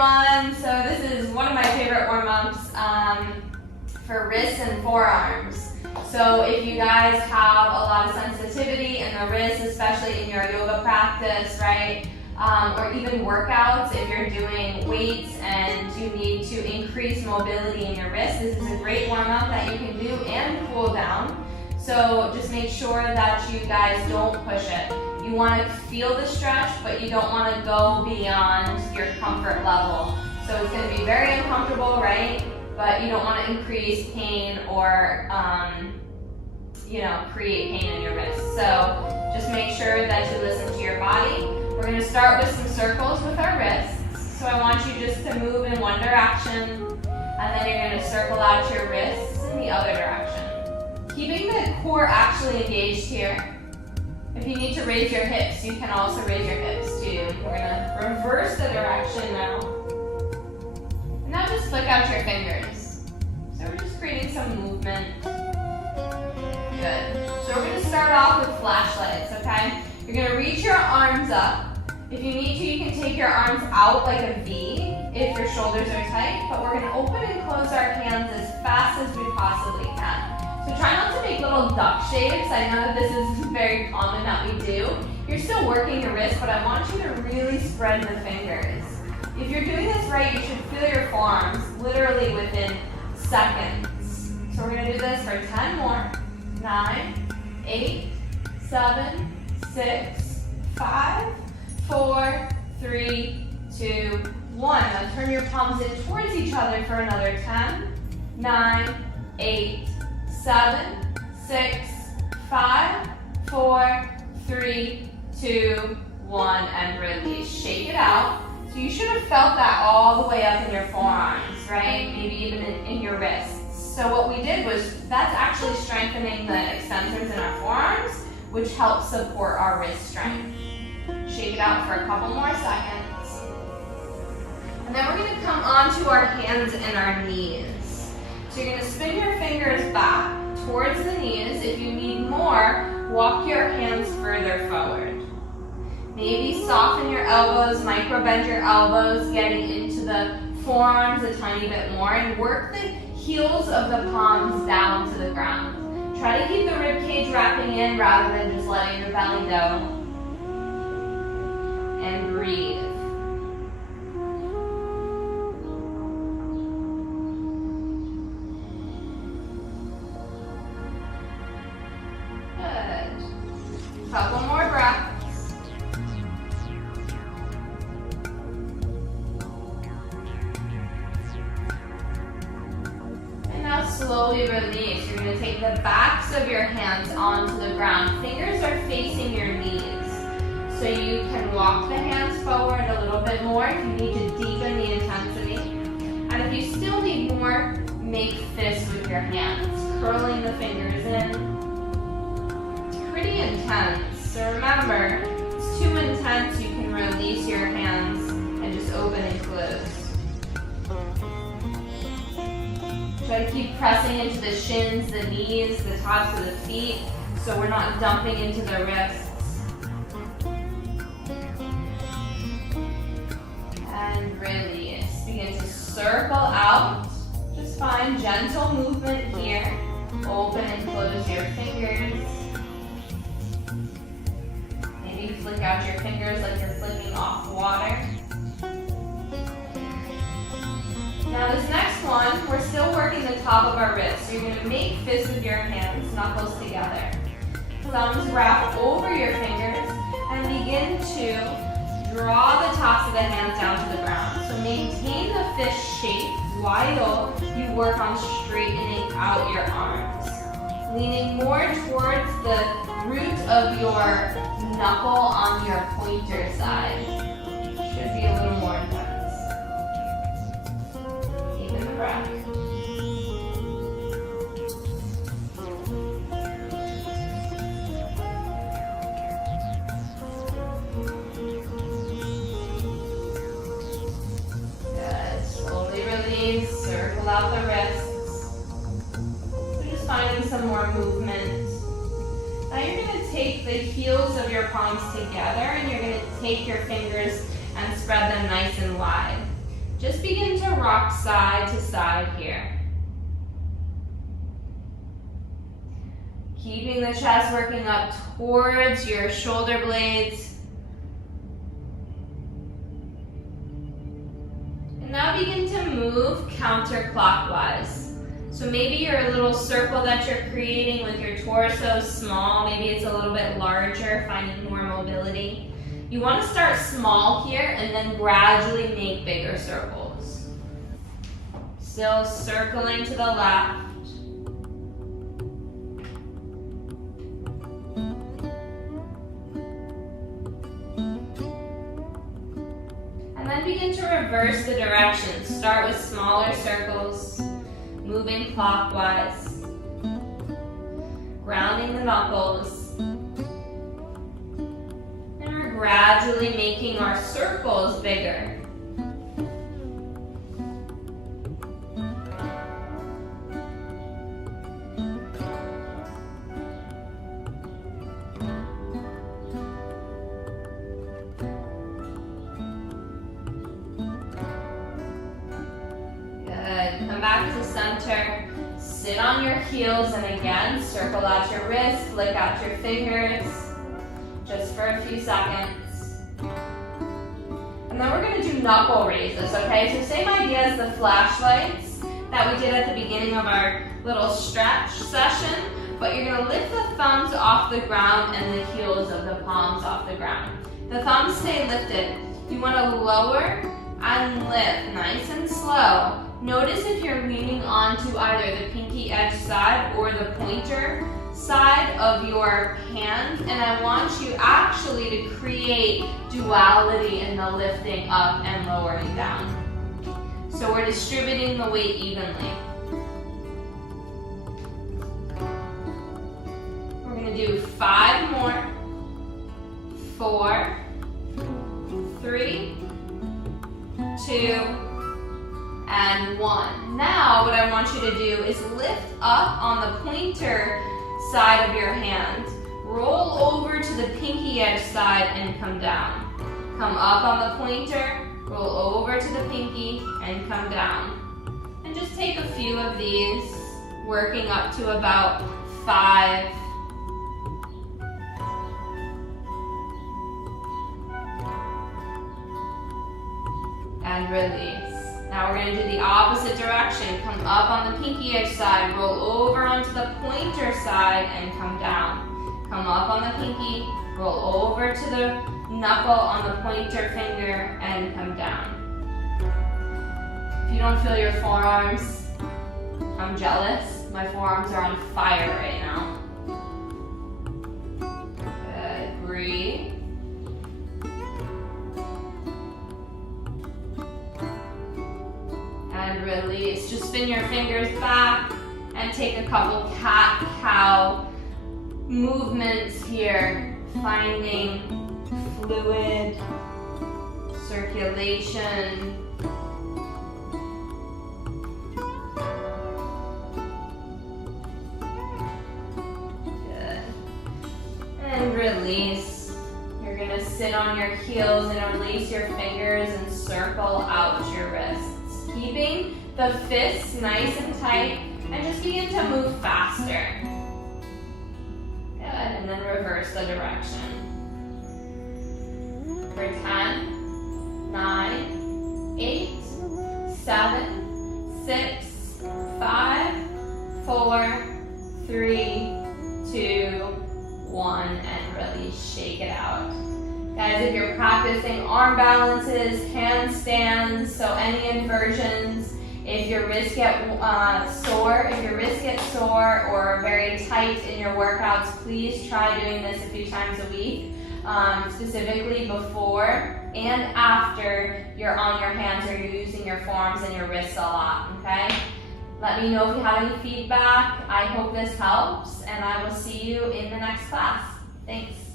everyone. So this is one of my favorite warm-ups for wrists and forearms. So if you guys have a lot of sensitivity in the wrists, especially in your yoga practice, right? Or even workouts, if you're doing weights and you need to increase mobility in your wrists, this is a great warm-up that you can do and cool down. So just make sure that you guys don't push it. You want to feel the stretch, but you don't want to go beyond your comfort level. So it's going to be very uncomfortable, right? But you don't want to increase pain or create pain in your wrists. So just make sure that you listen to your body. We're going to start with some circles with our wrists. So I want you just to move in one direction, and then you're going to circle out your wrists in the other direction. Keeping the core actually engaged here. If you need to raise your hips, you can also raise your hips too. We're going to reverse the direction now. And now just flick out your fingers. So we're just creating some movement. Good. So we're going to start off with flashlights, okay? You're going to reach your arms up. If you need to, you can take your arms out like a V if your shoulders are tight, but we're going to open and close our hands as fast as we possibly can. So try not to make little duck shapes. I know that this is very common that we do. You're still working your wrist, but I want you to really spread the fingers. If you're doing this right, you should feel your forearms literally within seconds. So we're going to do this for 10 more. 9, 8, 7, 6, 5, 4, 3, 2, 1. Now turn your palms in towards each other for another 10, 9, 8, 7, 6, 5, 4, 3, 2, 1, and release. Shake it out. So you should have felt that all the way up in your forearms, right? Maybe even in your wrists. So what we did was, that's actually strengthening the extensors in our forearms, which helps support our wrist strength. Shake it out for a couple more seconds. And then we're going to come onto our hands and our knees. So you're going to spin your fingers back towards the knees. If you need more, walk your hands further forward. Maybe soften your elbows, micro bend your elbows, getting into the forearms a tiny bit more, and work the heels of the palms down to the ground. Try to keep the rib cage wrapping in rather than just letting your belly go. And breathe. Good. Couple more breaths. And now slowly release. You're going to take the backs of your hands onto the ground. Fingers are facing your knees. So you can walk the hands forward a little bit more if you need to deepen the intensity. And if you still need more, make fists with your hands, curling the fingers in. It's pretty intense. So remember, it's too intense, you can release your hands and just open and close. Try to keep pressing into the shins, the knees, the tops of the feet, so we're not dumping into the wrists. And release. Begin to circle out. Just find gentle movement here. Open and close your fingers. Maybe flick out your fingers like you're flicking off water. Now this next one, we're still working the top of our wrists. So you're going to make fists with your hands, knuckles together. Thumbs wrap over your fingers and begin to draw the tops of the hands down to the ground. So maintain the fist shape while you work on straightening out your arms. Leaning more towards the root of your knuckle on your pointer side. Should be a little more intense. Deepen the breath. Circle out the wrists. So just finding some more movement. Now you're going to take the heels of your palms together and you're going to take your fingers and spread them nice and wide. Just begin to rock side to side here. Keeping the chest working up towards your shoulder blades. And now begin to move counterclockwise. So maybe your little circle that you're creating with your torso is small, maybe it's a little bit larger, finding more mobility. You want to start small here and then gradually make bigger circles. Still circling to the left. And then begin to reverse the direction. Start with smaller circles, moving clockwise, grounding the knuckles, and we're gradually making our circles bigger. Come back to center, sit on your heels, and again, circle out your wrists, flick out your fingers, just for a few seconds. And then we're gonna do knuckle raises, okay? So same idea as the flashlights that we did at the beginning of our little stretch session, but you're gonna lift the thumbs off the ground and the heels of the palms off the ground. The thumbs stay lifted. You wanna lower and lift, nice and slow. Notice if you're leaning onto either the pinky edge side or the pointer side of your hand, and I want you actually to create duality in the lifting up and lowering down. So we're distributing the weight evenly. We're gonna do 5 more. 4, 3, 2, and 1. Now what I want you to do is lift up on the pointer side of your hand, roll over to the pinky edge side and come down. Come up on the pointer, roll over to the pinky and come down. And just take a few of these, working up to about 5. And release. Now we're going to do the opposite direction. Come up on the pinky edge side, roll over onto the pointer side, and come down. Come up on the pinky, roll over to the knuckle on the pointer finger, and come down. If you don't feel your forearms, I'm jealous. My forearms are on fire right now. Good. Breathe. And release. Just spin your fingers back and take a couple cat-cow movements here, finding fluid circulation. Good. And release. You're going to sit on your heels and release your fingers and circle out your wrists. Keeping the fists nice and tight, and just begin to move faster. Good, and then reverse the direction. For 10, 9, 8, 7, 6, 5, 4, 3, 2, 1, and release. Shake it out. Guys, if you're practicing arm balances, handstands, so any inversions, if your wrists get sore or very tight in your workouts, please try doing this a few times a week, specifically before and after you're on your hands or you're using your forearms and your wrists a lot, okay? Let me know if you have any feedback. I hope this helps, and I will see you in the next class. Thanks.